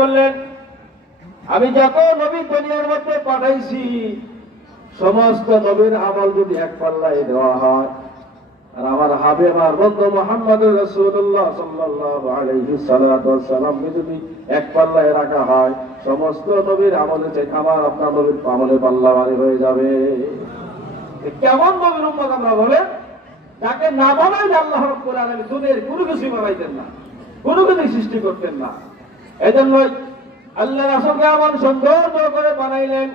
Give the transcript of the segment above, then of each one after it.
বললেন, আমি যত নবী দুনিয়ার মধ্যে পাঠাইছি সমস্ত নবীর আমল যদি এক পাল্লায় দেওয়া হয়, আর আমার হাবিব আর বন্ধু মুহাম্মদুর রাসূলুল্লাহ সাল্লাল্লাহু আলাইহি সাল্লাম যদি এক পাল্লায় রাখা হয়, সমস্ত নবীর আমলে চাই আমার আপনার নবীর আমলে পাল্লা ভারী হয়ে যাবে। কেমন নবীর উম্মত আমরা বলে, যাকে না বানাইলে আল্লাহ রাব্বুল আলামিন দুনিয়ার কোনো কিছু বানাইতেন না, কোনো কিছু সৃষ্টি করতেন না। এজন্য আল্লাহ রাসূলকে এমন সুন্দর করে বানাইলেন।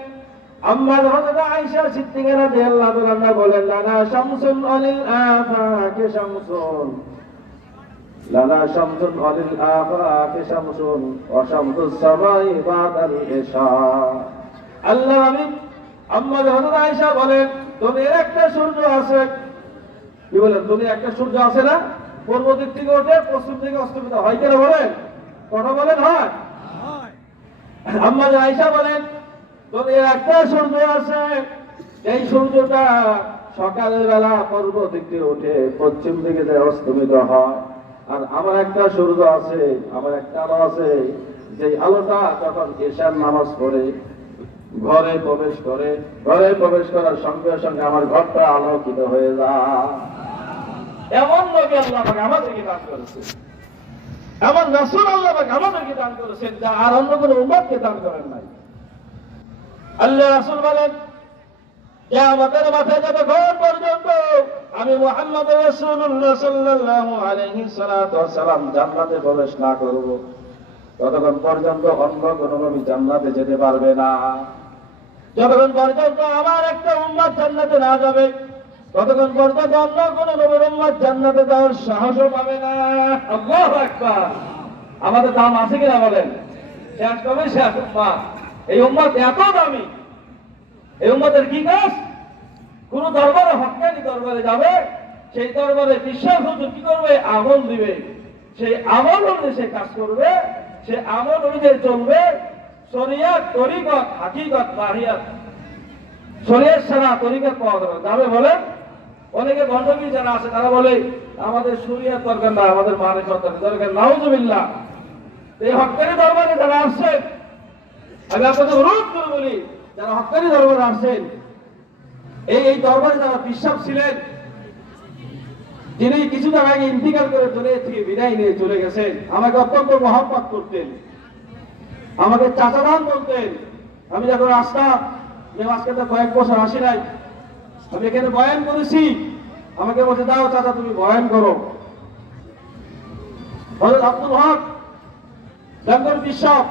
আম্মা হযরত আয়েশা সিদ্দিকা রাদিয়াল্লাহু আনহা বলেন, লানা শামসুন আলিল আফাকি শামসুন, লানা শামসুন আলিল আফাকি শামসুন ওয়া শামসুস সামাই বাদাল ইশা। আল্লাহ নবী আম্মা হযরত আয়েশা বলেন, দুনিয়ার একটা সূর্য আছে। কি বলেন? দুনিয়ার একটা সূর্য আছে না, পূর্ব দিক থেকে ওঠে পশ্চিম দিকে অস্তমিত হয়, কেন বলেন? কথা বলেন, হয়। আম্মা আয়েশা বলেন, দুনিয়ার একটা সূর্য আছে, এই সূর্যটা সকালবেলা পূর্ব দিক থেকে উঠে পশ্চিম দিকে যায় অস্তমিত হয়। আর আমার একটা সূর্য আছে, আমার একটা আলো আছে, যে আলোটা যখন এশার নামাজ পড়ে ঘরে প্রবেশ করে, ঘরে প্রবেশ করার সঙ্গে সঙ্গে আমার ঘরটা আলোকিত হয়ে যায়। এমন নবী আল্লাহ পাক আমাদেরকে দান করেছেন, এমন রাসূল আল্লাহ পাক আমাদেরকে দান করেছেন, যা আর অন্য কোনো উম্মতকে দান করেন নাই। আল্লাহ রাসূল বলেন, কিয়ামতের মাঠে যতক্ষণ পর্যন্ত আমি মুহাম্মদ রাসূলুল্লাহ সাল্লাল্লাহু আলাইহি সাল্লাম জান্নাতে প্রবেশ না করব, ততক্ষণ পর্যন্ত অন্য কোনো নবী জান্নাতে যেতে পারবে না। যতক্ষণ পর্যন্ত আমার একটা উম্মত জান্নাতে না যাবে, ততক্ষণ পর্যন্ত অন্য কোন নবীর উম্মত জান্নাতে যাওয়ার সাহসও পাবে না। আল্লাহু আকবার। আমাদের দাম আছে কিনা বলেন? শেষ কবে শেষ উম্মত। এই উম্মত এত দামি, এই উম্মতের কি কাজ? কোন দরবারে, হক্কানি দরবারে যাবে, সেই দরবারে বিশ্বাস হুজুর কি করবে? আমল দিবে, সেই আমল অনুযায়ী সে কাজ করবে, সে আমল অনুযায়ী চলবে। শরিয়ত, তরিকত, হাকিকত, মাহিয়াত, শরিয়ত ছাড়া তরিকত পাওয়া যাবে বলেন? অনেকে গণ্ডগোল যারা আছে তারা বলে আমাদের শরিয়ত দরকার না, আমাদের মারিফত দরকার। নাউজুবিল্লাহ। এই হক্কানি দরবারে যারা আসছেন, আমি আপনাদের অনুরোধ করে বলি, যারা হক্কানি দরবারে আসছেন, এই দরবারে যারা বিশ্বাস ছিলেন, যিনি কিছুদিন আগে ইন্তিকাল করে দুনিয়া থেকে বিদায় নিয়ে চলে গেছেন, আমাকে অত্যন্ত মহব্বত করতেন, আমাকে চাচাদান বলতেন। আমি যখন আসতাম, আজকে তো কয়েক বছর আসি নাই, আমি এখানে বয়ান করেছি, আমাকে বলতে দাও চাচা তুমি বয়ান করো। হযরত আব্দুল হক, জঙ্গল বিশ্বাস